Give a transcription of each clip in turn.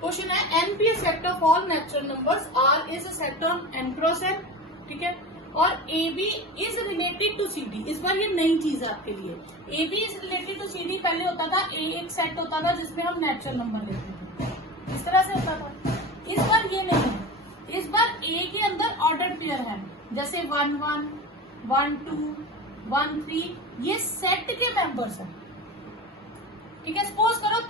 Question है N be a set of all natural numbers, R is a set on N cross N, ठीक है, और A B is related to C D. इस बार ये नई चीज है आपके लिए, A B is related to C D. पहले होता था ए एक सेट होता था जिसमें हम नेचुरल नंबर लेते थे, इस तरह से होता था। इस बार ये नहीं है, इस बार ए के अंदर ऑर्डर पेयर है, जैसे 1 1, 1 2, 1 3, ये सेट के मेंबर्स हैं, ठीक है। सपोज करो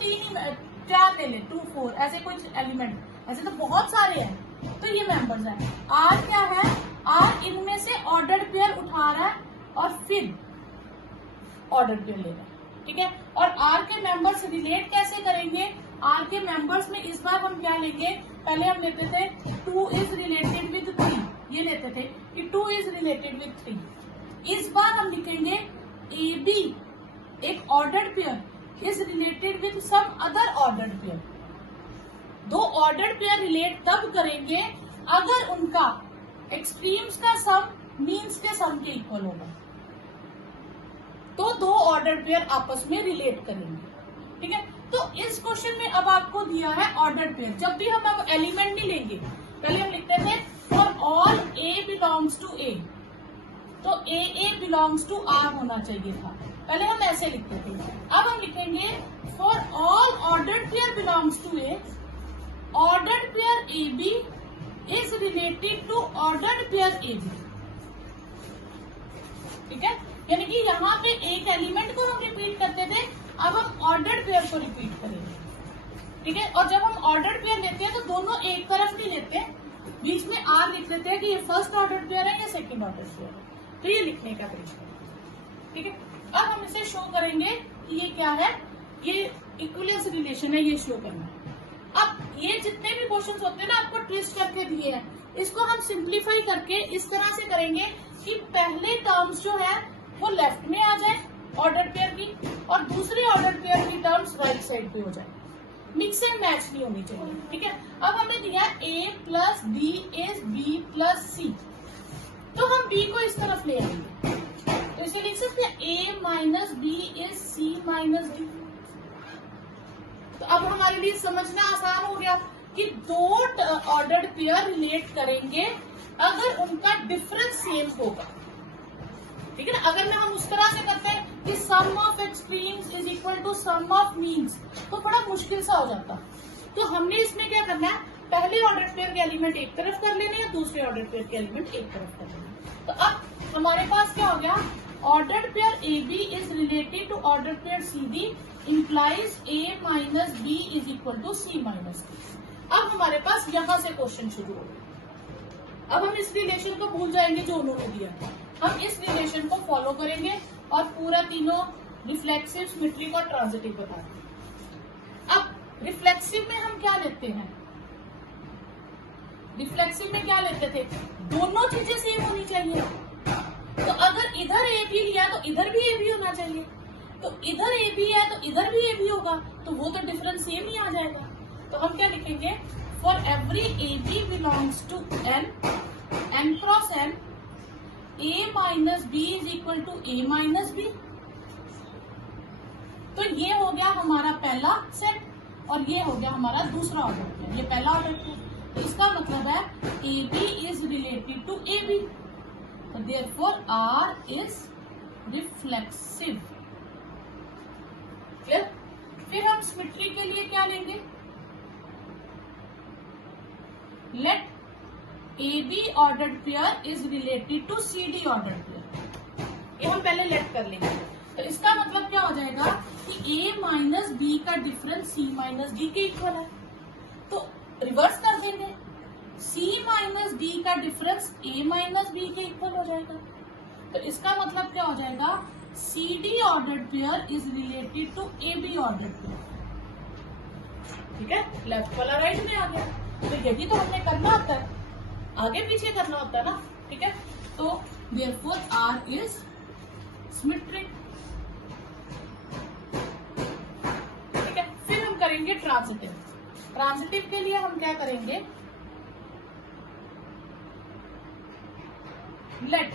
4 ले ले, 2 4, ऐसे कुछ एलिमेंट, ऐसे तो बहुत सारे हैं, तो ये मेंबर्स हैं। आर क्या है, आर इनमें से ऑर्डर पेयर उठा रहा है और फिर ऑर्डर पेयर ले रहा है, ठीक है। और आर के मेंबर्स रिलेट कैसे करेंगे, आर के मेंबर्स में इस बार हम क्या लेंगे, पहले हम लेते थे 2 इज रिलेटेड विद 3, ये लेते थे कि 2 इज रिलेटेड विद 3। इस बार हम लिखेंगे ए बी एक ordered pair is related with some other ordered pair. दो ऑर्डर्ड पेयर रिलेट तब करेंगे अगर उनका एक्सट्रीम्स का सम मीन्स के सम के इक्वल होगा, तो दो ऑर्डर्ड पेयर आपस में रिलेट करेंगे, ठीक है। तो इस क्वेश्चन में अब आपको दिया है ऑर्डर्ड पेयर। जब भी हम अब एलिमेंट नहीं लेंगे, पहले हम लिखते थे for all A belongs to A, तो ए बिलोंग्स टू आर होना चाहिए था, पहले हम ऐसे लिखते थे। अब हम लिखेंगे for all ordered pair belongs to A, ordered pair A B is related to ordered pair A B, ठीक है। यानी कि यहाँ पे एक एलिमेंट को हम रिपीट करते थे, अब हम ऑर्डर्ड पेयर को रिपीट करेंगे, ठीक है। और जब हम ऑर्डर्ड पेयर लेते हैं तो दोनों एक तरफ नहीं लेते, बीच में आर लिख लेते हैं कि ये फर्स्ट ऑर्डर पेयर है या सेकंड ऑर्डर पेयर है, तो ये लिखने का तरीका है, ठीक है। अब हम इसे शो करेंगे कि ये क्या है, ये इक्विवेलेंस रिलेशन है, ये शो करना है। अब ये जितने भी क्वेश्चन होते हैं ना, आपको ट्विस्ट करके दिए हैं, इसको हम सिंप्लीफाई करके इस तरह से करेंगे कि पहले टर्म्स जो है वो लेफ्ट में आ जाए ऑर्डर पेयर की, और दूसरी ऑर्डर पेयर की टर्म्स राइट साइड पे हो जाए, मिक्स एंड मैच नहीं होनी चाहिए, ठीक है। अब हमें दिया A plus B is B plus C, तो हम बी को इस तरफ ले आएंगे, तो इसे लिख सकते हैं A minus B is C minus D. तो अब हमारे लिए समझना आसान हो गया कि दो ऑर्डर्ड पेयर रिलेट करेंगे अगर उनका डिफरेंस सेम होगा, ठीक है ना। अगर हम उस तरह से करते हैं कि sum of extremes is equal to sum of means, तो बड़ा मुश्किल सा हो जाता। तो हमने इसमें क्या करना है, पहले ऑर्डर पेयर के एलिमेंट एक तरफ कर लेने या दूसरे ऑर्डर पेयर के एलिमेंट एक तरफ कर लेने। तो अब हमारे पास क्या हो गया, ordered pair A B is related to order pair C D implies A minus B is equal to C minus D. अब हमारे पास यहां से क्वेश्चन शुरू हो गया। अब हम इस रिलेशन को भूल जाएंगे जो उन्होंने दिया था, हम इस रिलेशन को फॉलो करेंगे और पूरा तीनों रिफ्लेक्सिव, सिमेट्रिक और ट्रांजिटिव बता देंगे। अब रिफ्लेक्सिव में हम क्या लेते हैं, रिफ्लेक्सिव में क्या लेते थे, दोनों चीजें सेम होनी चाहिए। तो अगर इधर ए बी लिया तो इधर भी ए बी होना चाहिए, तो इधर ए बी है तो इधर भी ए बी होगा, तो वो तो डिफरेंस सेम ही आ जाएगा। तो हम क्या लिखेंगे, for every A B belongs to N, N cross N, A minus B is equal to A minus B. तो ये हो गया हमारा पहला सेट और ये हो गया हमारा दूसरा ऑर्डर, ये पहला ऑर्डर था। तो इसका मतलब है A B is related to A B, तो therefore R is reflexive, clear. फिर हम सिमेट्री के लिए क्या लेंगे, let A B ordered pair is related to C D ordered pair, ये हम पहले लेट कर लेंगे। तो इसका मतलब क्या हो जाएगा कि ए माइनस बी का डिफरेंस सी माइनस डी के इक्वल है, तो रिवर्स कर देंगे, सी माइनस डी का डिफरेंस ए माइनस बी के इक्वल हो जाएगा। तो इसका मतलब क्या हो जाएगा, C D ordered pair is related to A B ordered pair, ठीक है। लेफ्ट वाला राइट में आ गया, तो यही तो हमें करना होता है, आगे पीछे करना होता है ना, ठीक है। तो देयरफॉर आर इज सिमेट्रिक, ठीक है। फिर हम करेंगे ट्रांजिटिव। ट्रांजिटिव के लिए हम क्या करेंगे, let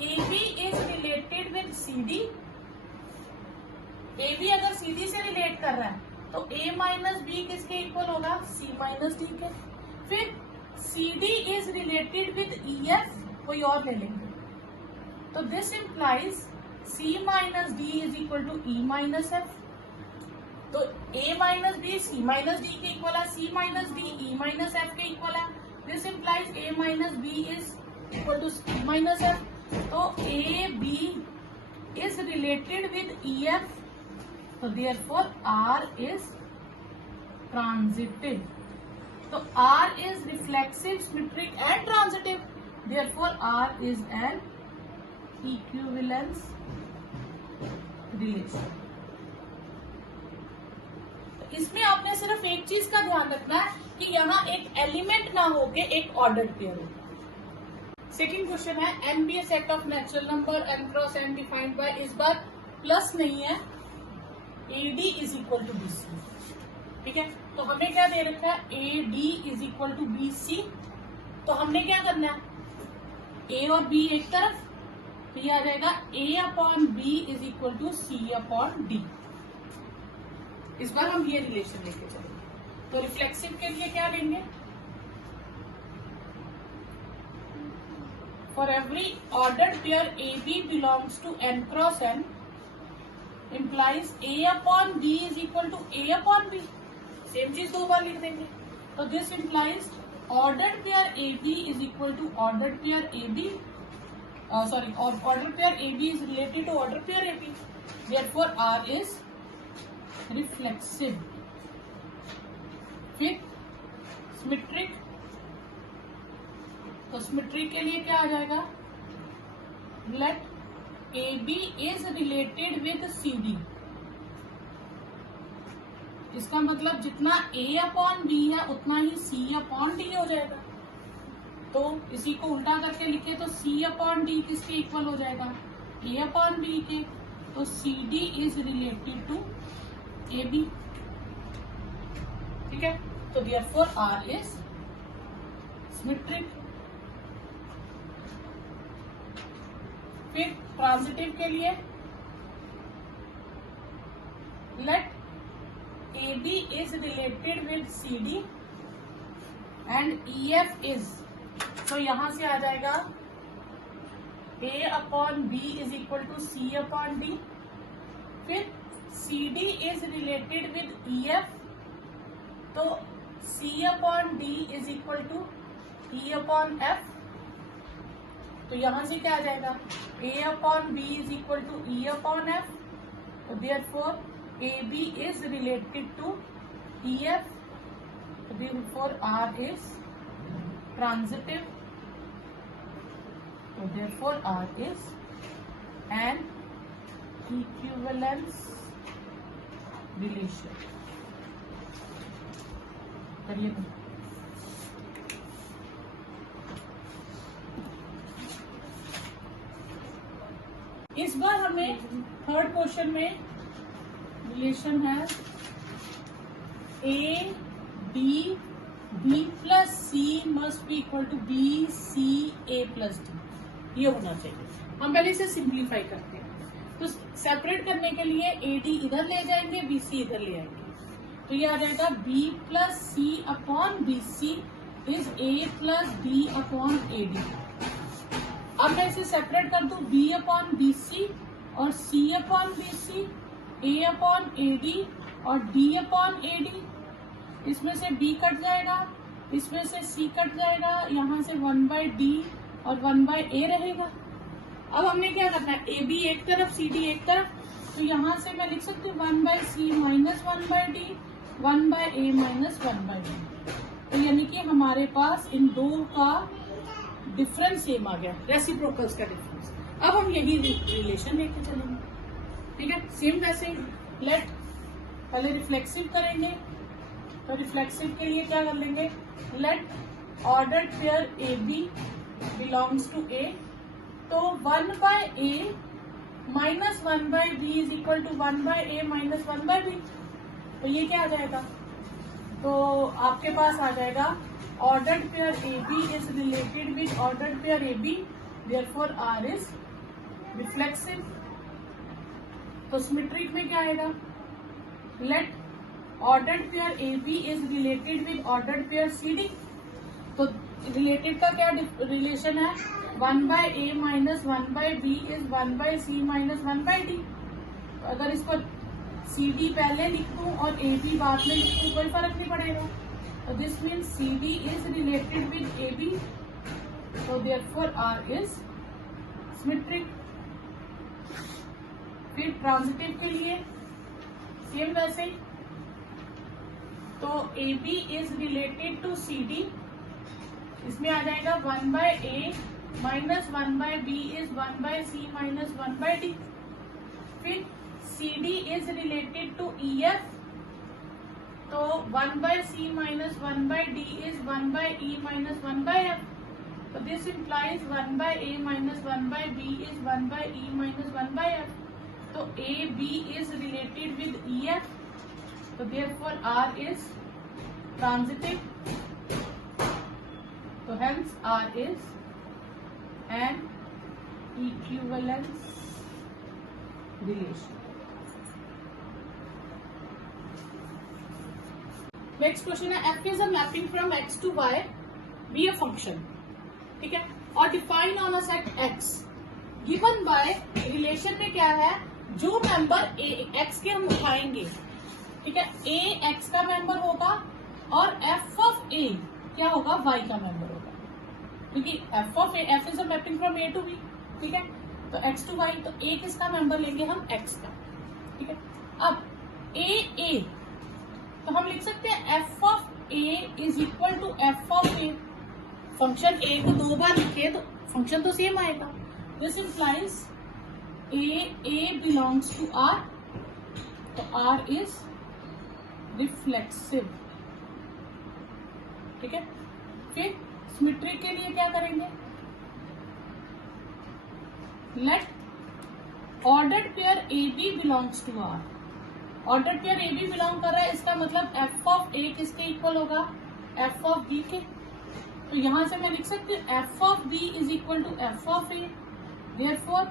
A B is related with C D, A B अगर सी डी से रिलेट कर रहा है तो a माइनस बी किसके इक्वल होगा, c माइनस डी के। फिर CD is related with EF, कोई और ले लेंगे, तो this implies C minus D is equal to E minus F। तो A minus B C minus D के इक्वल है, C minus D E minus F के इक्वल है। This implies A minus B is equal to C minus F। तो A B is related with EF, तो therefore R is transitive. तो R is reflexive, symmetric and transitive. Therefore, R is an equivalence relation. इसमें आपने सिर्फ एक चीज का ध्यान रखना है कि यहाँ एक एलिमेंट ना होके एक ऑर्डर्ड पेयर हो। सेकेंड क्वेश्चन है n be a set of natural number n cross n defined by, इस बार प्लस नहीं है, AD is equal to BC। ठीक है, तो हमें क्या दे रखा है, AD is equal to BC। तो हमने क्या करना है, A और B एक तरफ, तो ये आ जाएगा A upon B is equal to C upon D। इस बार हम ये रिलेशन लेके चलेंगे। तो रिफ्लेक्सिव के लिए क्या लेंगे, for every ordered pair AB belongs to n cross n implies A upon B is equal to A upon B। Same चीज दो बार लिख देंगे, तो this implies ordered pair AB is equal to ordered pair AB, sorry order pair AB is related to order pair AB, therefore R is reflexive. फिर symmetric, तो symmetric के लिए क्या आ जाएगा, let AB is related with CD। इसका मतलब जितना A अपॉन B है उतना ही C अपॉन D हो जाएगा। तो इसी को उल्टा करके लिखे तो C अपॉन D किसके इक्वल हो जाएगा, A अपॉन B के। तो CD is related to AB। ठीक है, तो देयरफॉर R इज सिमेट्रिक। फिर ट्रांजिटिव के लिए let AB is related with CD and EF is, तो यहां से आ जाएगा A upon B is equal to C upon D। फिर CD is related with EF, तो C upon D is equal to E upon F। तो यहां से क्या आ जाएगा, A upon B is equal to E upon F। तो therefore AB is related to EF, therefore R is transitive, so therefore R is an equivalence relation। करिए इस बार हमें थर्ड क्वेश्चन में रिलेशन है A B B plus C must be equal to B C A plus D, ये होना चाहिए। हम पहले इसे सिंप्लीफाई करते हैं, तो सेपरेट करने के लिए AD इधर ले जाएंगे, BC इधर ले आएंगे, तो ये आ जाएगा B plus C upon BC is A plus B upon AD। अब मैं इसे सेपरेट कर दूं, B अपॉन BC और C upon BC, A upon AD और D अपॉन AD। इसमें से B कट जाएगा, इसमें से C कट जाएगा, यहाँ से 1/D और 1/A रहेगा। अब हमने क्या करना है, AB एक तरफ CD एक तरफ, तो यहाँ से मैं लिख सकती हूँ 1/C minus 1/D 1/A minus 1/D। तो यानी कि हमारे पास इन दो का डिफरेंस सेम आ गया, रेसिप्रोकल्स का डिफरेंस। अब हम यही रिलेशन लेके चलेंगे। ठीक है, सेम वैसे लेट पहले रिफ्लेक्सिव करेंगे, तो रिफ्लेक्सिव के लिए क्या कर लेंगे, let ordered pair AB belongs to A, तो 1/A minus 1/B is equal to 1/A minus 1/B। तो ये क्या आ जाएगा, तो आपके पास आ जाएगा ordered pair AB is related with ordered pair AB, therefore R is reflexive. तो सिमेट्रिक में क्या आएगा, let ordered pair A B is related with ordered pair C D. तो रिलेटेड का क्या रिलेशन है, 1/a minus 1/b is 1/c minus 1/d। अगर इसको सी डी पहले लिख दूं और ए बी बाद में लिख दूं कोई फर्क नहीं पड़ेगा। तो this means C D is related with A B, so therefore R is symmetric। फिर ट्रांजिटिव के लिए सेम वैसे ही, तो A B is related to C D, इसमें आ जाएगा 1/a minus 1/b is 1/c minus 1/d। फिर C D is related to E F, तो 1/c minus 1/d is 1/e minus 1/f। So this implies 1/a minus 1/b is 1/e minus 1/f. So AB is related with EF. So therefore R is transitive. So hence R is an equivalence relation. Next question है, F is a mapping from X to Y, be a function। ठीक है, और define on a set x given by relation में क्या है, जो member x के हम उठाएंगे, ठीक है, ए एक्स का मेंबर होगा और एफ ऑफ ए क्या होगा, वाई का मेंबर होगा, क्योंकि F of A, F is a mapping from A to B. ठीक है, तो एक्स टू वाई, तो ए किसका मेंबर लेंगे हम, एक्स का। ठीक है, अब ए तो हम लिख सकते हैं F of A is equal to F of A. Function A को दो बार लिखे तो फंक्शन तो सेम आएगा। This implies A belongs to R, तो आर इज रिफ्लेक्सिव। ठीक है, फिर सिमेट्री के लिए क्या करेंगे, let ordered pair A B belongs to R. Ordered pair A B belong कर रहा है, इसका मतलब एफ ऑफ ए किसके इक्वल होगा, एफ ऑफ बी के। तो यहां से मैं लिख सकती हूँ F of B is equal to F of A, therefore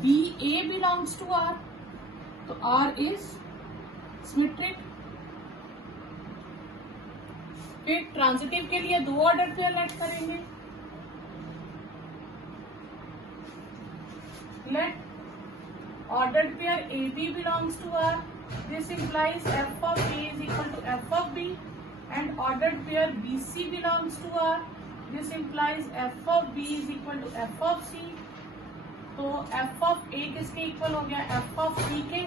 B A belongs to R, तो आर इज सिमेट्रिक। फिर ट्रांजिटिव के लिए दो ऑर्डर पेयर लेट करेंगे, let order pair A B belongs to R, this implies F of A is equal to F of B, and ordered pair B C belongs to R, this implies f of b is equal to f of c। तो f of a किसके equal हो गया, f of c के।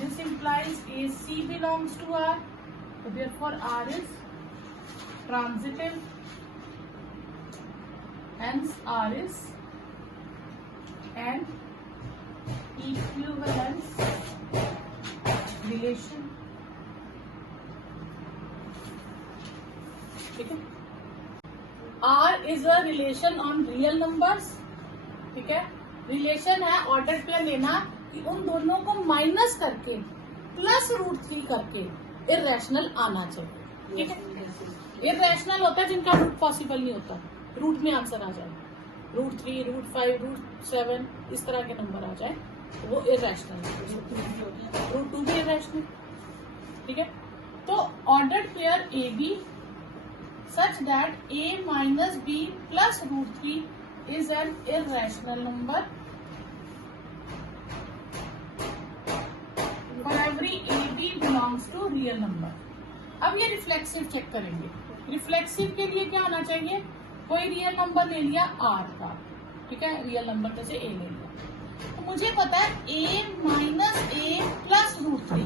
this implies a c belongs to r, so therefore r is transitive, hence r is an equivalence relation। ठीक है, R is a relation on real numbers। ठीक है, relation है order pair लेना कि उन दोनों को माइनस करके प्लस √3 करके इरेशनल आना चाहिए। ठीक है, इरेशनल होता है जिनका रूट पॉसिबल नहीं होता, रूट में आंसर आ जाए, √3, √5, √7 इस तरह के नंबर आ जाए तो वो इरेशनल है, √2 भी इरेशनल। ठीक है, तो ordered pair A B such that a minus b plus √3 is an irrational number for every a b belongs to real number। अब ये रिफ्लेक्सिव चेक करेंगे। रिफ्लेक्सिव के लिए क्या होना चाहिए, कोई रियल नंबर ले लिया r का, ठीक है, रियल नंबर में से a ले लिया, तो मुझे पता है a minus a plus √3,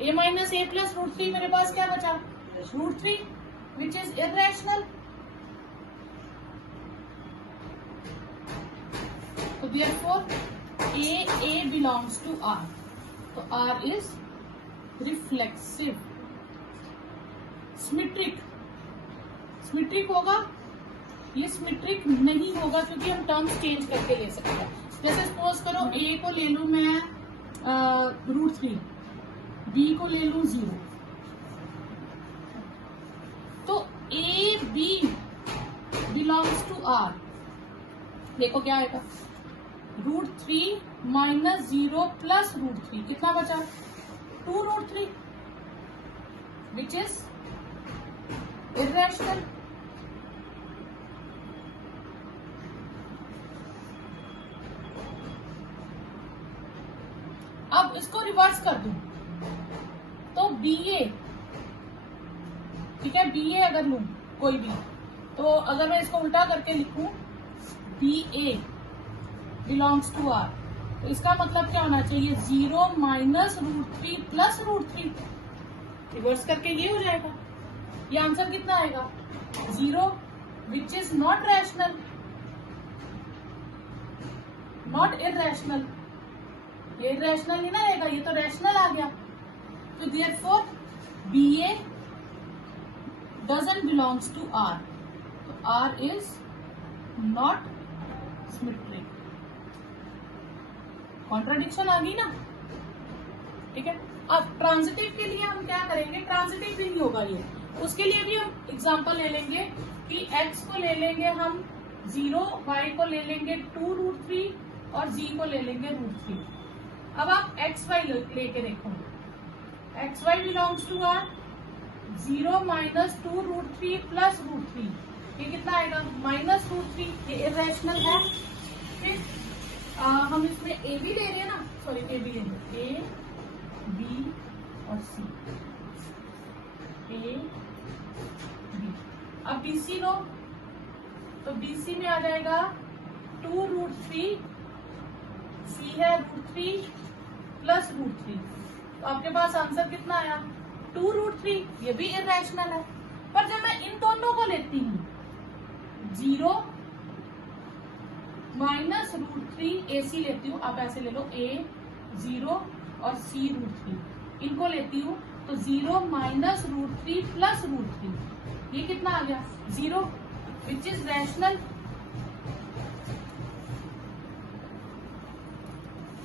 a minus a plus √3 मेरे पास क्या बचा, √3, which is irrational। So therefore a belongs to r, तो r is reflexive। सिमेट्रिक होगा, ये सिमेट्रिक नहीं होगा क्योंकि हम टर्म्स चेंज करके ले सकते हैं। जैसे सपोज करो a को ले लूं मैं √3, b को ले लूं 0, तो A B belongs to R, देखो क्या आएगा, √3 माइनस 0 प्लस √3, कितना बचा, 2 √3। which is irrational. अब इसको रिवर्स कर दूं तो BA, ठीक है, BA अगर लूं कोई भी, तो अगर मैं इसको उल्टा करके लिखूं BA बिलोंग्स टू R, तो इसका मतलब क्या होना चाहिए 0 माइनस √3 प्लस √3, रिवर्स करके ये हो जाएगा। ये आंसर कितना आएगा 0, which is not rational, not irrational. ये इररेशनल ही ना रहेगा, ये तो रैशनल आ गया। तो therefore BA doesn't belongs to R, तो R is not symmetric। Contradiction आ गई ना, ठीक है। अब ट्रांजिटिव के लिए हम क्या करेंगे, ट्रांजिटिव भी नहीं होगा ये, उसके लिए भी हम एग्जांपल ले लेंगे कि x को ले लेंगे हम 0, y को ले लेंगे 2√3 और g को ले लेंगे √3। अब आप xy लेके देखो, xy belongs to R, 0 minus 2√3 plus √3, ये कितना आएगा -√3, ये इररेशनल है। फिर हम इसमें ए बी ले रहे हैं ना, सॉरी ए बी लेंगे, ए बी और सी, ए बी। अब BC लो, तो BC में आ जाएगा 2√3, C है √3 प्लस √3, तो आपके पास आंसर कितना आया 2√3, ये भी इररेशनल है। पर जब मैं इन दोनों को लेती हूँ 0 माइनस √3 AC लेती हूँ, आप ऐसे ले लो A 0 और C √3, इनको लेती हूँ तो 0 माइनस √3 प्लस √3, ये कितना आ गया 0, विच इज रैशनल।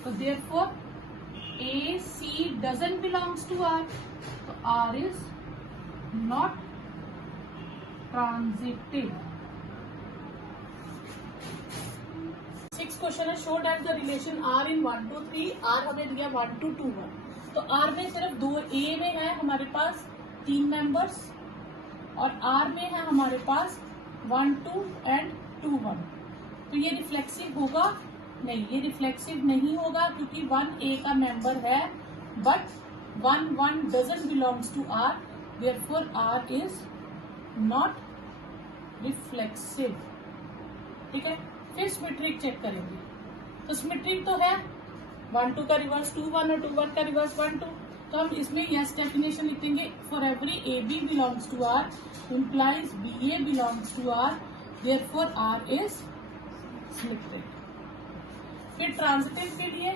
तो therefore AC doesn't belongs to R, तो R is not transitive। Six question है, show that the relation R in 1 to 3, R हमें दिया 1 to 2 1, तो R में सिर्फ दो, A में है हमारे पास 3 मेंबर्स और R में है हमारे पास 1 2 एंड 2 1, तो ये रिफ्लेक्सिव होगा नहीं, ये रिफ्लेक्सिव नहीं होगा क्योंकि 1A का मेंबर है, but 1 1 doesn't belongs to R, therefore R is not reflexive, ठीक है। फिर सिमेट्रिक चेक करेंगे, तो सिमेट्रिक तो है 1 2 का रिवर्स 2 1 और 2 1 का रिवर्स 1 2, तो हम इसमें यस डेफिनेशन लिखेंगे, for every AB belongs to R implies BA belongs to R, therefore R is symmetric. फिर ट्रांजिटिव के लिए,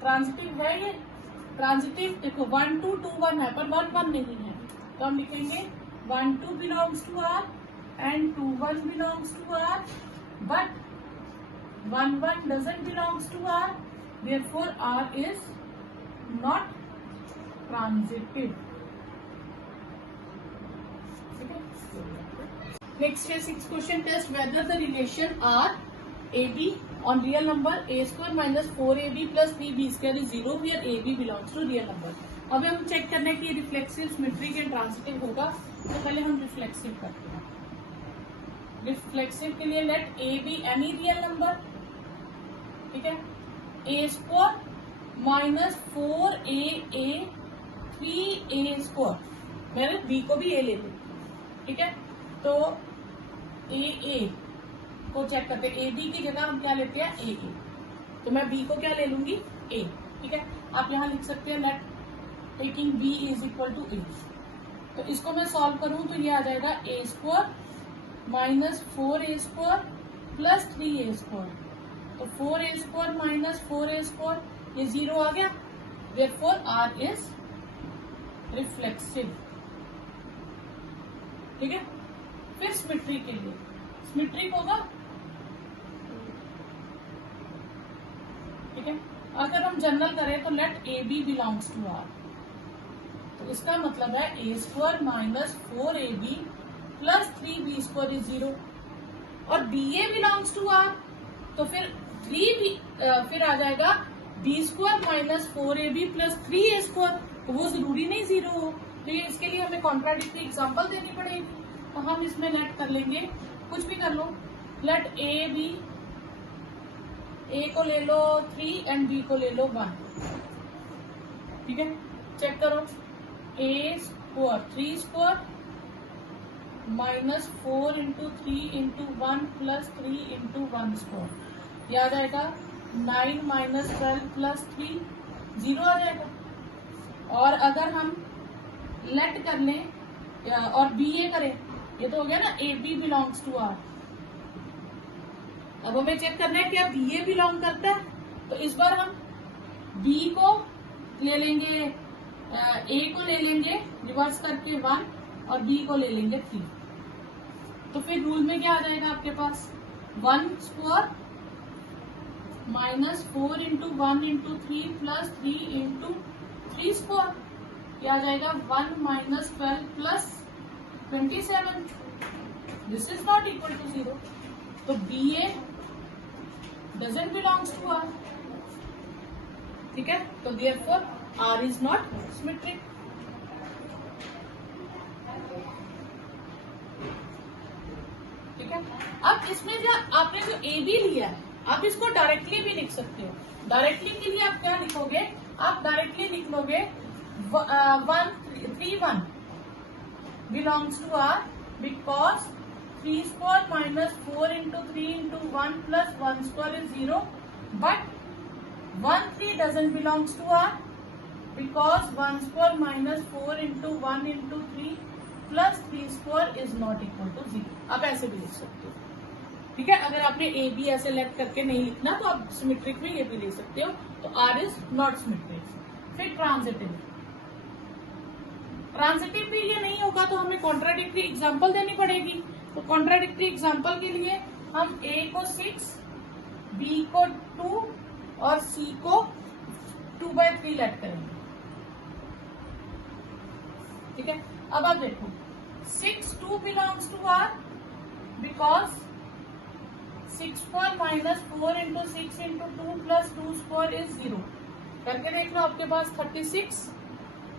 ट्रांजिटिव है ये, ट्रांजिटिव देखो 1 2 2 1 है पर 1 1 नहीं है, तो हम लिखेंगे 1 2 belongs to R and 2 1 belongs to R, but 1 1 doesn't belongs to R, therefore R is not transitive, ठीक है। नेक्स्ट है 6 question, test whether the relation R AB on real number A² minus 4AB plus 3B² is 0 where AB belongs to real number। अब हम check करना है कि reflexive, symmetric and transitive होगा, तो पहले हम रिफ्लेक्सिव करते हैं। रिफ्लेक्सिव के लिए let A B any real number, ठीक है, A² माइनस 4AA 3A², मैंने B को भी A ले ली, ठीक है, तो AA को चेक करते हैं, AB की जगह हम क्या लेते हैं AA, तो मैं B को क्या ले लूंगी A, ठीक है। आप यहाँ लिख सकते हैं let taking B is equal to A, तो इसको मैं सॉल्व करूं तो ये आ जाएगा A² minus 4A² plus 3A², तो 4A² माइनस 4A², ये 0 आ गया, देयरफॉर R इज रिफ्लेक्सिव, ठीक है। फिर सिमेट्रिक के लिए, सिमेट्रिक होगा, ठीक है। अगर हम जनरल करें तो let AB belongs to R, तो इसका मतलब है A² minus 4AB plus 3B² is 0, और BA बिलोंग्स टू R, तो फिर फिर आ जाएगा B² minus 4AB plus 3A², तो वो जरूरी नहीं 0 हो, तो ये इसके लिए हमें कॉन्ट्राडिक्टरी एग्जांपल देनी पड़ेगी। तो हम इसमें लेट कर लेंगे, कुछ भी कर लो, लेट ए बी, ए को ले लो 3 एंड बी को ले लो 1। ठीक है, चेक करो, A square 3 square minus 4 into 3 into 1 plus 3 into 1 square, ये आ जाएगा 9 माइनस 12 प्लस 3, 0 आ जाएगा। और अगर हम लेट कर लें और बी ए करें, ये तो हो गया ना A B belongs to R. अब हमें चेक करना है क्या बी ए बिलोंग करता है, तो इस बार हम बी को ले लेंगे, ए को ले लेंगे रिवर्स करके 1 और बी को ले लेंगे 3। तो फिर रूल में क्या आ जाएगा आपके पास, 1 square minus 4 into 1 into 3 plus 3 into 3 square, क्या आ जाएगा 1 minus 12 plus 27, this is not equal to 0। तो B A doesn't belongs to R. ठीक है, तो therefore R is not symmetric. ठीक है, अब इसमें जो आपने जो ए बी लिया है, आप इसको डायरेक्टली भी लिख सकते हो। डायरेक्टली के लिए आप क्या लिखोगे, आप डायरेक्टली लिख लोगे 1 belongs to R because 3 square minus 4 into 3 into 1 plus 1 square is 0, but 1 3 doesn't belongs to R because 1 square minus 4 into 1 into 3 plus 3 square is not equal to 0। आप ऐसे भी लिख सकते हो। ठीक है, अगर आपने ए बी ऐसे लेफ्ट करके नहीं लिखना तो आप सिमेट्रिक में ये भी लिख सकते हो। तो आर इज नॉट सिमेट्रिक। फिर ट्रांजिटिव, ट्रांजिटिव भी ये नहीं होगा तो हमें कॉन्ट्राडिक्टरी एग्जांपल देनी पड़ेगी। तो कॉन्ट्राडिक्टरी एग्जांपल के लिए हम ए को 6, बी को 2 और सी को 2/3 लेट करेंगे। ठीक है, अब आप देखो 6 2 belongs to R because 6 square minus 4 into 6 into 2 plus 2 square is 0। करके देख लो, आपके पास 36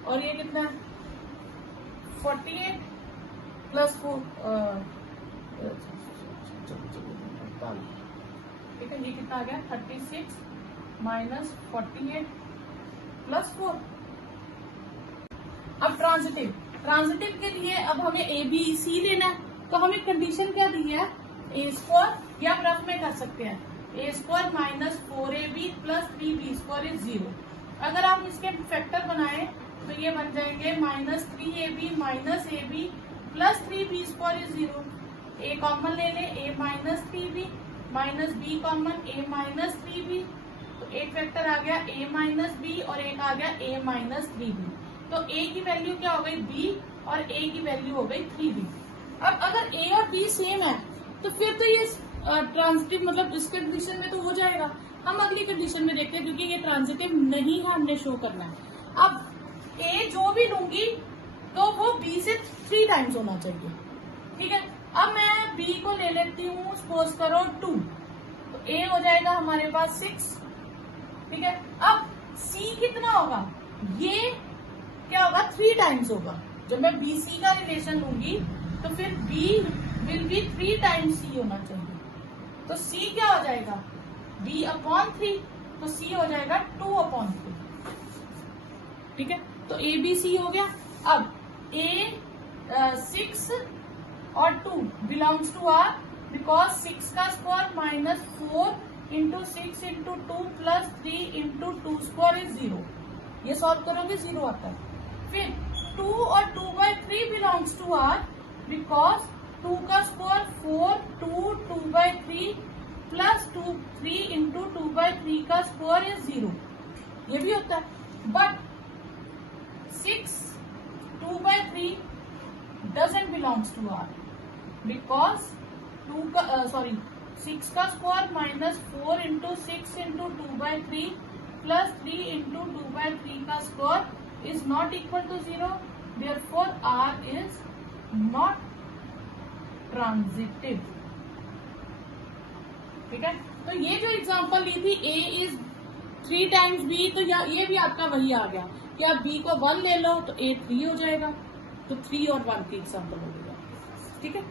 और ये कितना है 48 प्लस 4, ठीक है, ये कितना आ गया 36 माइनस 48 प्लस 4। अब ट्रांजिटिव, ट्रांजिटिव के लिए अब हमें ए बी सी लेना है। तो हमें कंडीशन क्या दी है, ए स्क्वायर, या आप रफ में कर सकते हैं A square minus 4ab plus 3b square is 0। अगर आप इसके फैक्टर बनाए तो ये बन जाएंगे minus 3ab minus A B plus 3b square is 0। A common ले ले, A minus 3b minus B common, A minus 3b, तो एक फैक्टर आ गया ए माइनस बी और एक आ गया ए माइनस 3b। तो ए की वैल्यू क्या हो गई b और ए की वैल्यू हो गई 3b। अब अगर ए और बी सेम है तो फिर तो ये ट्रांजिटिव, मतलब इस कंडीशन में तो हो जाएगा। हम अगली कंडीशन में देखते हैं, क्योंकि ये ट्रांजिटिव नहीं है, हमने शो करना है। अब ए जो भी लूंगी तो वो बी से 3 टाइम्स होना चाहिए। ठीक है, अब मैं बी को ले लेती हूँ, सपोज करो 2, तो ए हो जाएगा हमारे पास 6। ठीक है, अब सी कितना होगा, ये क्या होगा 3 टाइम्स होगा। जब मैं बी सी का रिलेशन लूंगी तो फिर B will be 3 times C होना चाहिए। तो सी क्या हो जाएगा b/3, तो सी हो जाएगा 2/3। ठीक है, तो ए बी सी हो गया। अब ए 6 और 2 बिलोंग्स टू आर बिकॉज 6 का square minus 4 into 6 into 2 plus 3 into 2 square is 0। ये सॉल्व करोगे 0 आता है। फिर 2 और 2/3 बिलोंग्स टू आर बिकॉज 2 का स्क्वायर 4 2 2/3 प्लस 3 इंटू 2/3 का स्क्वायर इज 0। ये भी होता है। But 6 2/3 doesn't belongs to R because 6 का square minus 4 into 6 into 2/3 plus 3 into 2/3 का square is not equal to 0। therefore R is not transitive. ठीक है, तो ये जो एग्जांपल ली थी A इज 3 टाइम्स B, तो ये भी आपका वही आ गया। या बी को 1 ले लो तो ए 3 हो जाएगा, तो 3 और 1 की एग्जाम्पल हो गया। ठीक है।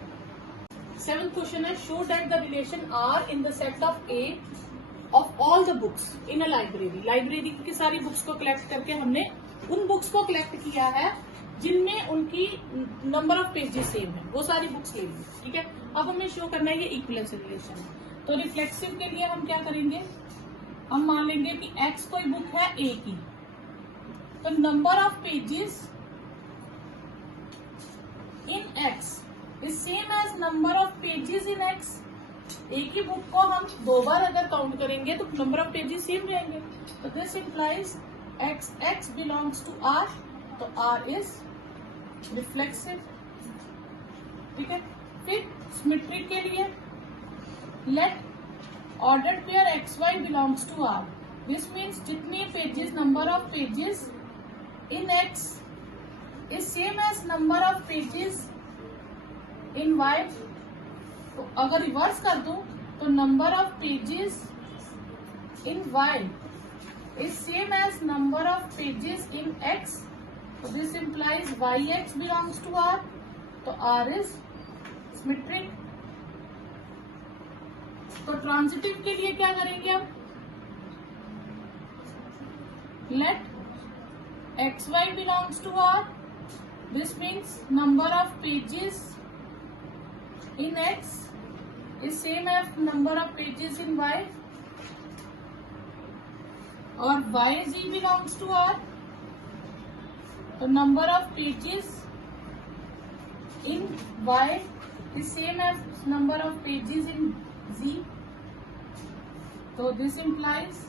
7th क्वेश्चन है, show that the relation R in the set of A of all the books in a library. Library की सारी बुक्स को कलेक्ट करके हमने उन बुक्स को कलेक्ट किया है जिनमें उनकी नंबर ऑफ पेजेस सेम है, वो सारी बुक्स ले ली। ठीक है। अब हमें शो करना है ये इक्विवेलेंस रिलेशन है। तो रिफ्लेक्सिव के लिए हम क्या करेंगे, हम मान लेंगे कि एक्स कोई बुक है ए की, तो number of pages in X is same as number of pages in X. एक ही बुक को हम 2 बार अगर काउंट करेंगे तो नंबर ऑफ पेजेस सेम रहेंगे। तो this implies X belongs to R, तो आर इज रिफ्लेक्सिव। ठीक है। फिर सिमेट्रिक के लिए let ordered pair X Y belongs to R. This means जितनी pages, number of pages in X is same as number of pages in Y. तो अगर reverse कर दूं तो number of pages in Y is same as number of pages in X. तो this implies Y X belongs to R, तो R is symmetric. तो transitive के लिए क्या करेंगे हम, let X Y belongs to R. This means number of pages in x is same as number of pages in y, और yz belongs to r, तो number of pages in y is same as number of pages in z। तो this implies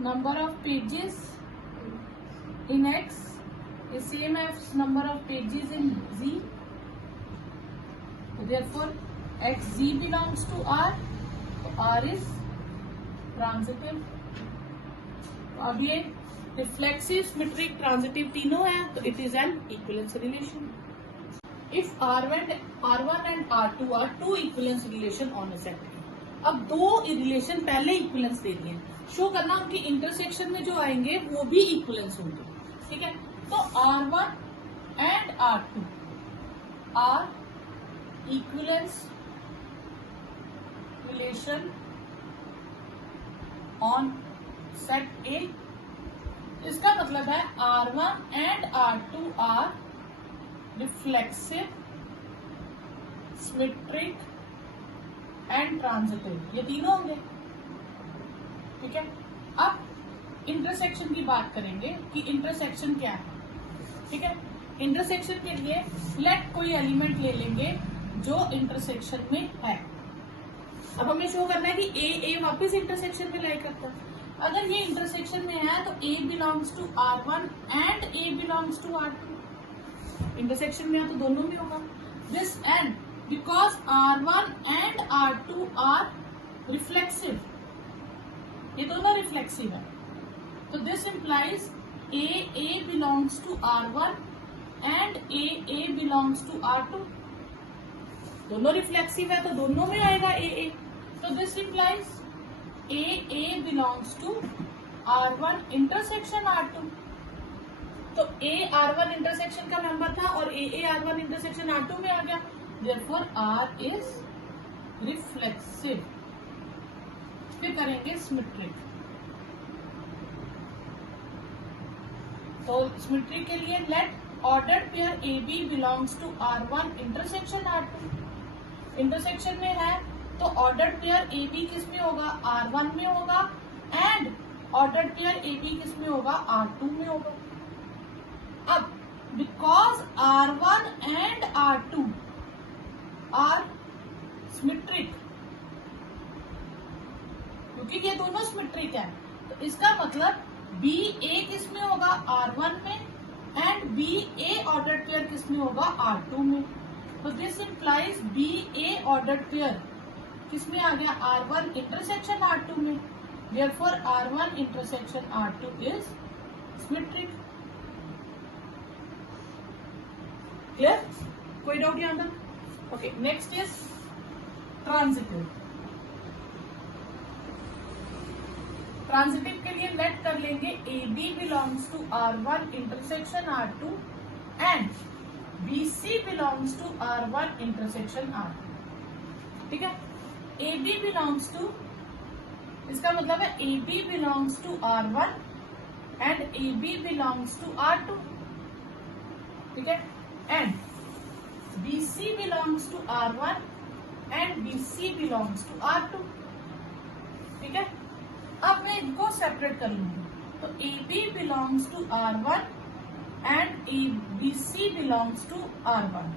number of pages in x is same as number of pages in z। Therefore, xz belongs to r, तो r is transitive। अब ये reflexive, symmetric, transitive तीनों है, तो it is an equivalence relation. If R1 and R2 are two equivalence relation on a set. अब 2 relation पहले equivalence दे दिए, show करना उनकी इंटरसेक्शन में जो आएंगे वो भी इक्विवेलेंस होंगे। ठीक है। तो R1 and R2 are equivalence relation on set A. इसका मतलब है R1 and R2 are reflexive, symmetric and transitive, ये तीनों होंगे। ठीक है। अब इंटरसेक्शन की बात करेंगे कि इंटरसेक्शन क्या है। ठीक है। इंटरसेक्शन के लिए लेट कोई एलिमेंट ले लेंगे जो इंटरसेक्शन में है। अब हमें शो करना है कि ए वापस इंटरसेक्शन में लाई करता है। अगर ये इंटरसेक्शन में है तो A belongs to R1 and A belongs to R2। Intersection में है तो दोनों में होगा। This and because R1 and R2 are reflexive, ये दोनों रिफ्लेक्सिव है, तो this implies A belongs to R1 and A belongs to R2। दोनों रिफ्लेक्सिव है तो दोनों में आएगा ए। तो this implies A belongs to R1 intersection R2। तो ए R1 इंटरसेक्शन का मेंबर था और ए R1 इंटरसेक्शन R2 में आ गया। Therefore R is reflexive। फिर करेंगे सिमेट्रिक। तो सिमेट्रिक के लिए let ordered pair AB belongs to R1 intersection R2। Intersection में है तो ऑर्डर्ड पेयर AB किस में होगा, R1 में होगा, एंड ऑर्डर्ड पेयर AB किस में होगा, R2 में होगा। अब because R1 and R2 are symmetric, क्योंकि ये दोनों सिमेट्रिक है, तो इसका मतलब बी ए किस में होगा, R1 में, and B A ordered pair किस में होगा, R2 में। तो this implies B A ordered pair किस में आ गया, R1 इंटरसेक्शन R2 में। Therefore R1 intersection R2 is symmetric. Clear? कोई डाउट यहाँ तक? Okay, next is transitive. Transitive के लिए लेट कर लेंगे A B belongs to R1 intersection R2 and BC belongs to R1 intersection R2। ठीक है, ए बी बिलोंग्स टू, इसका मतलब है A B belongs to R1 and A B belongs to R2। ठीक है, and BC belongs to R1 and BC belongs to R2। ठीक है, अब मैं इनको सेपरेट कर लूंगी, तो AB belongs to R1 and BC belongs to R1,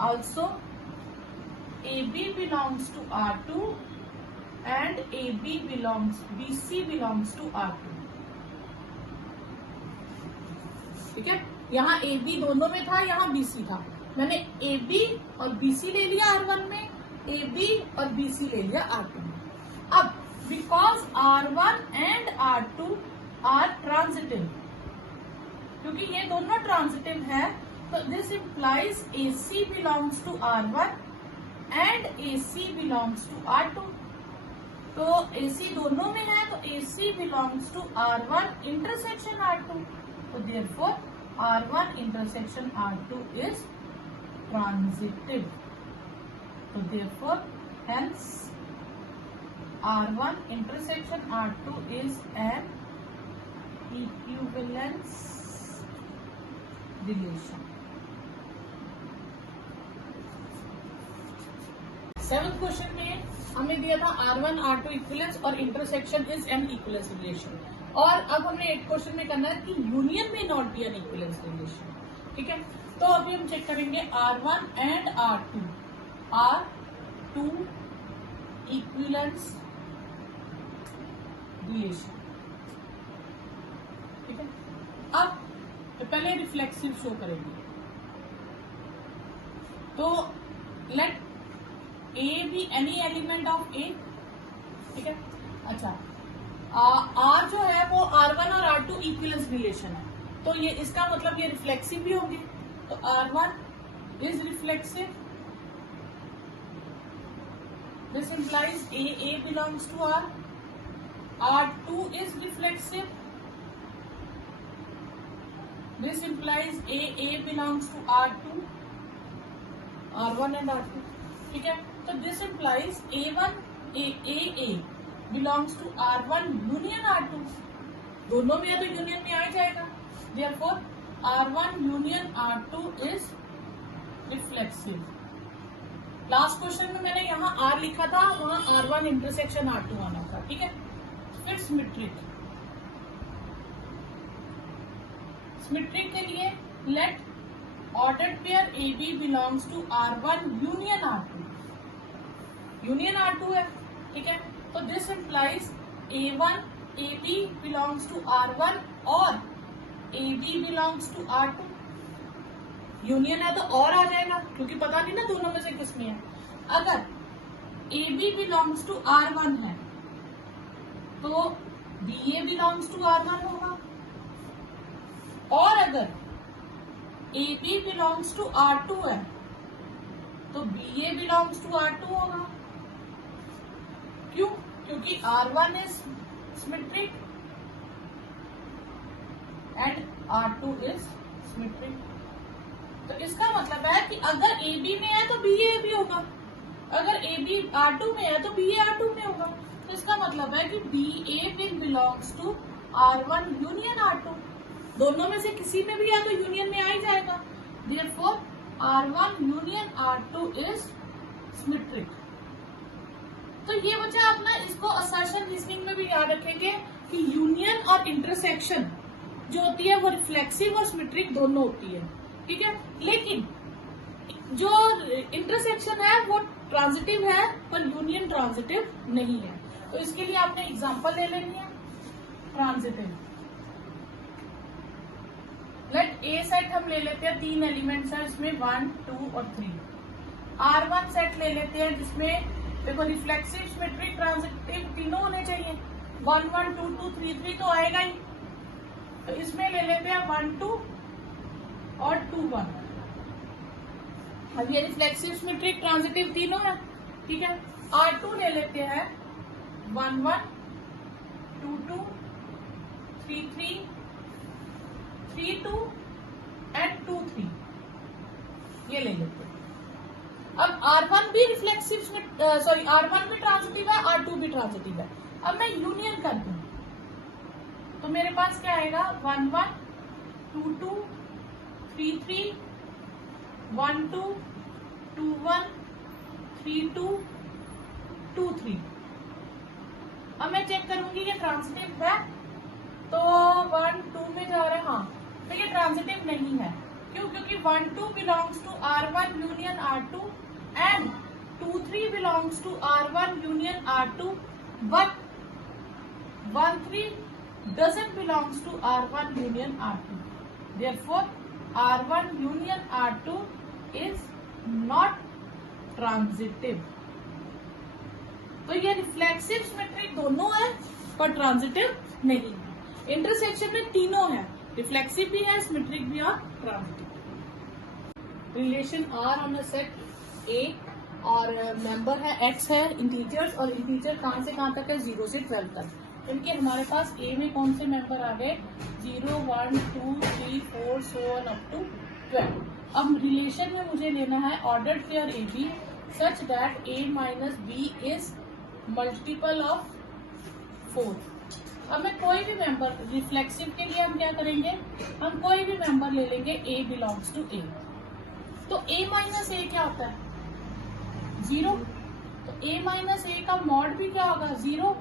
also AB belongs to R2 and BC belongs to R2। ठीक है, यहाँ AB दोनों में था, यहाँ BC था, मैंने AB और BC ले लिया R1 में, AB और BC ले लिया R2 में। अब because R1 and R2 are transitive, क्योंकि ये दोनों ट्रांजिटिव है, तो this implies AC belongs to R1 and AC belongs to R2। तो AC दोनों में है, तो AC belongs to R1 intersection R2, तो therefore R1 intersection R2 is transitive, तो therefore hence R1 intersection R2 is an equivalence relation। 7th question में हमें दिया था R1 R2 इक्विवेलेंस और intersection is an equivalence relation, और अब हमें एक क्वेश्चन में करना है कि यूनियन में not be N equivalence relation. ठीक है, तो अभी हम चेक करेंगे R1 and R2 equivalence relation. ठीक है, अब पहले रिफ्लेक्सिव शो करेंगे, तो let A be any element of A. ठीक है, अच्छा आर जो है वो R1 और R2 इक्विवेलेंस रिलेशन है, तो ये इसका मतलब ये रिफ्लेक्सिव भी होंगे, तो R1 is reflexive, this implies A belongs to R, R2 is reflexive, this implies A belongs to R2, R1 and R2। ठीक है, तो this implies A belongs to R1 union R2, दोनों में है तो यूनियन में आ जाएगा, therefore R1 union R2 is reflexive। Last question में मैंने यहाँ R लिखा था, वहां R1 इंटरसेक्शन R2 आना था। ठीक है, फिर सिमेट्रिक के लिए let ordered pair AB belongs to R1 union R2 है। ठीक है, तो this implies AB belongs to R1 और AB belongs to R2। Union है तो और आ जाएगा, क्योंकि पता नहीं ना दोनों में से किसमें है। अगर AB बिलोंग्स टू R1 है तो BA बिलोंग्स टू R1 होगा, और अगर AB बिलोंग्स टू R2 है तो BA बिलोंग्स टू R2 होगा। क्यों? क्योंकि R1 is symmetric and R2 is symmetric. तो इसका मतलब है कि अगर AB में है तो BA भी होगा, अगर AB R2 में है तो BA R2 में होगा। तो इसका मतलब है कि BA will belongs to R1 union R2, दोनों में से किसी में भी है तो यूनियन में आ ही जाएगा, therefore R1 union R2 is symmetric. तो ये बच्चा अपना इसको असर्शन रीजनिंग में भी याद रखेंगे कि यूनियन और इंटरसेक्शन जो होती है वो रिफ्लेक्सिव और सिमेट्रिक दोनों होती है। ठीक है, लेकिन जो इंटरसेक्शन है वो ट्रांजिटिव है पर यूनियन ट्रांजिटिव नहीं है। तो इसके लिए आपने एग्जांपल ले लेनी है ट्रांजिटिव। लेट ए सेट हम ले लेते हैं, 3 एलिमेंट्स है इसमें 1, 2 और 3। R1 सेट ले लेते हैं जिसमें देखो रिफ्लेक्सिव सिमेट्रिक ट्रांजिटिव तीनों होने चाहिए, 1, 1, 2, 2, 3, 3 तो आएगा ही। तो इसमें ले लेते हैं 1, 2 और 2, 1। अब ये रिफ्लेक्सिव सिमेट्रिक ट्रांजिटिव तीनों है। ठीक है, R2 ले लेते हैं 1, 1, 2 2, 3 3, 3 2 एंड 2 3, ये ले लेते हैं। अब R1 भी रिफ्लेक्सिव, सॉरी R1 भी ट्रांजिटिव है, R2 भी ट्रांजिटिव है। अब मैं यूनियन कर दूं तो मेरे पास क्या आएगा, 1 1, 2 2, 3 3, 1 2, 2 1, 3 2, 2 3। अब मैं चेक करूंगी ये ट्रांजिटिव है, तो 1 2 में जा रहा है, हाँ, तो ये ट्रांजिटिव नहीं है। क्यों? क्योंकि 1 2 belongs to R1 union R2 and 2 3 belongs to R1 union R2, but 1 3 doesn't belongs to R1 union R2. Therefore, R1 union R2 is not transitive. तो ये रिफ्लेक्सिव सिमेट्रिक दोनों है पर ट्रांजिटिव नहीं है। इंटरसेक्शन में तीनों है, रिफ्लेक्सिव भी है, सिमेट्रिक भी और transitive. Relation R on a set A और मेंबर है X है, इंटीजर्स, और इंटीजर कहां से कहां तक है, 0 से 12 तक। क्योंकि हमारे पास A में कौन से मेंबर आ गए, 0 1 2 3 4 so on up to 12। अब रिलेशन में मुझे लेना है ordered pair AB such that A minus B is multiple of 4। अब मैं कोई भी मेंबर, रिफ्लेक्सिव के लिए हम क्या करेंगे, हम कोई भी मेंबर ले लेंगे A बिलोंग्स टू A। तो A माइनस A क्या होता है, 0। तो A माइनस A का मॉड भी क्या होगा, 0,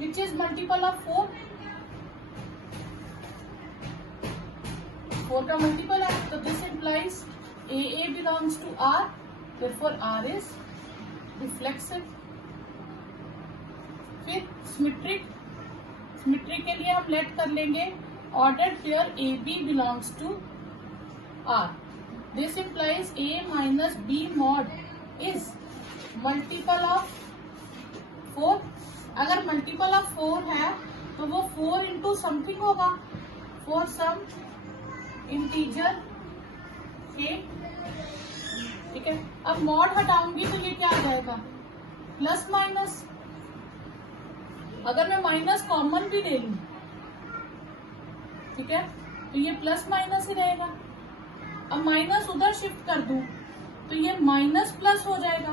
which is multiple of 4। 4 का मल्टीपल है, तो this implies AA belongs to R, therefore R is reflexive। फिर सिमेट्रिक, सिमेट्रिक के लिए हम लेट कर लेंगे ordered pair AB belongs to R। This implies A minus B mod is multiple of 4। अगर मल्टीपल ऑफ 4 है तो वो 4 इंटू समथिंग होगा, फॉर सम इंटीजर के, ठीक है। अब मॉड हटाऊंगी तो ये क्या आ जाएगा, प्लस माइनस। अगर मैं माइनस कॉमन भी ले लूं, ठीक है, तो ये प्लस माइनस ही रहेगा। अब माइनस उधर शिफ्ट कर दूं तो ये माइनस प्लस हो जाएगा,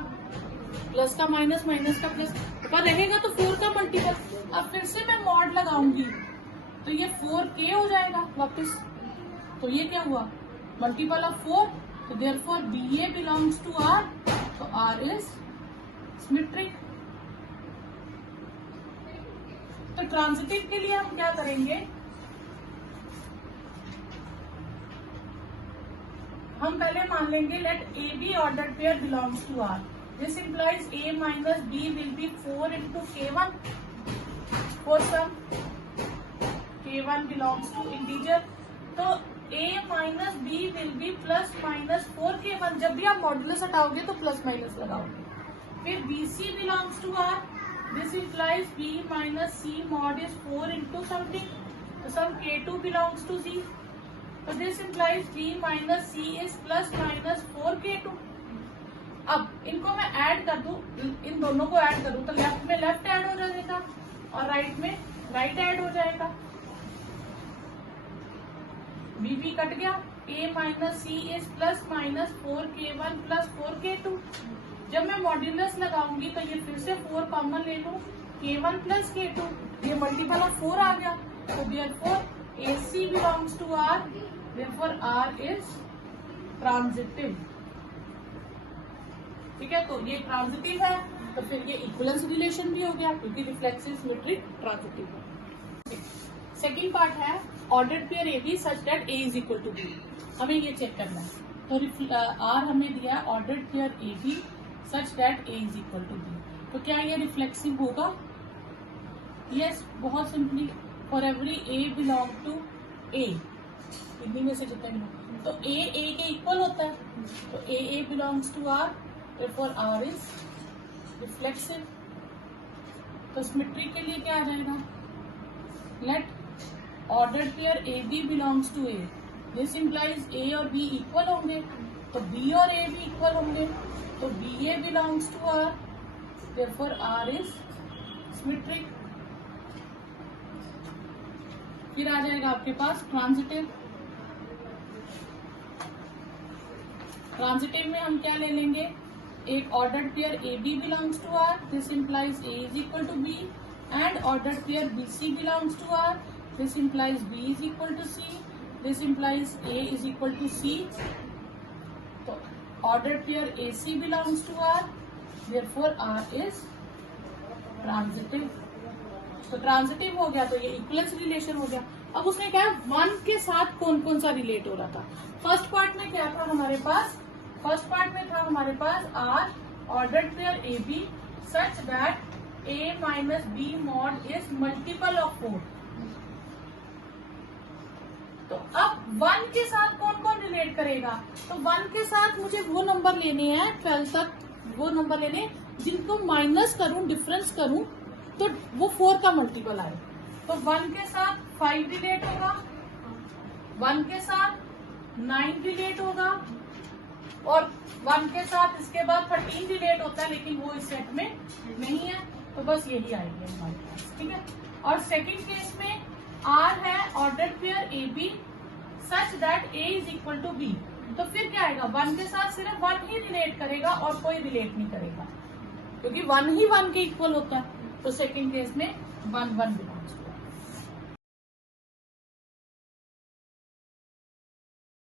प्लस का माइनस, माइनस का प्लस, पर रहेगा तो 4 का मल्टीपल। अब फिर से मैं मॉड लगाऊंगी तो ये 4k हो जाएगा वापस। तो ये क्या हुआ, मल्टीपल ऑफ 4, तो therefore BA belongs to R, तो R इज सिमेट्रिक। तो ट्रांजिटिव के लिए हम क्या करेंगे, हम पहले मान लेंगे let AB ordered pair belongs to R। This implies A minus B will be 4 into K1 for some K1 belongs to integer। तो A minus B will be plus minus 4K1। जब भी आप मॉडुलस हटाओगे तो plus minus लगाओगे। फिर BC belongs to R। This implies B minus C mod is 4 into something, तो some K2 belongs to C। तो this implies B minus C is plus minus 4K2। अब इनको मैं ऐड कर दूं, इन दोनों को ऐड करूं तो लेफ्ट में लेफ्ट ऐड हो जाएगा और राइट में राइट ऐड हो जाएगा। बीबी कट गया, A minus C is plus minus 4K1 plus 4K2। जब मैं मॉड्यूलस लगाऊंगी तो ये फिर से 4 कॉमन ले लूं, K1 प्लस K2, ये मल्टीपल ऑफ 4 आ गया, तो therefore AC belongs to R, therefore R is transitive. ठीक है, तो ये ट्रांजिटिव है, तो फिर ये इक्विवेलेंस रिलेशन भी हो गया क्योंकि रिफ्लेक्सिव सिमेट्रिक ट्रांजिटिव है। सेकंड पार्ट है ordered pair AB such that A is equal to B। हमें ये चेक करना है, तो R हमें दिया है ordered pair AB such that A is equal to B। तो क्या ये रिफ्लेक्सिव होगा? यस, बहुत simply, for every A belong to A, इतनी में से जितने भी, तो A के इक्वल होता है, तो A belongs to R, therefore R is reflexive। तो सिमेट्रिक के लिए क्या आ जाएगा, let ordered pair AB belongs to A। This implies A और B इक्वल होंगे, तो B और A भी इक्वल होंगे, तो BA belongs to R, therefore R is symmetric. फिर आ जाएगा आपके पास ट्रांजिटिव। ट्रांजिटिव में हम क्या ले लेंगे, एक ordered pair A B belongs to R, this implies A is equal to B, and ordered pair B C belongs to R, this implies B is equal to C, this implies A is equal to C. तो ordered pair A C belongs to R, therefore R is transitive. तो transitive हो गया, तो ये equivalence relation हो गया। अब उसने क्या, वन के साथ कौन कौन सा रिलेट हो रहा था। फर्स्ट पार्ट में क्या था हमारे पास, फर्स्ट पार्ट में था हमारे पास R ordered pair A B such that A minus B mod is multiple of 4। तो अब वन के साथ कौन कौन रिलेट करेगा, तो वन के साथ मुझे वो नंबर लेने हैं 12 तक, वो नंबर लेने जिनको माइनस करूं, डिफरेंस करूं तो वो 4 का मल्टीपल आए। तो 1 के साथ 5 रिलेट होगा, 1 के साथ 9 रिलेट होगा, और 1 के साथ इसके बाद 13 रिलेट होता है, लेकिन वो इस सेट में नहीं है। तो बस यही आएगी हमारे पास, ठीक है। और सेकंड केस में आर है ordered pair A B such that A is equal to B. तो फिर क्या आएगा, 1 के साथ सिर्फ 1 ही रिलेट करेगा और कोई रिलेट नहीं करेगा, क्योंकि 1 ही 1 के इक्वल होता है। तो सेकंड केस में 1 1 बिलोंग्स।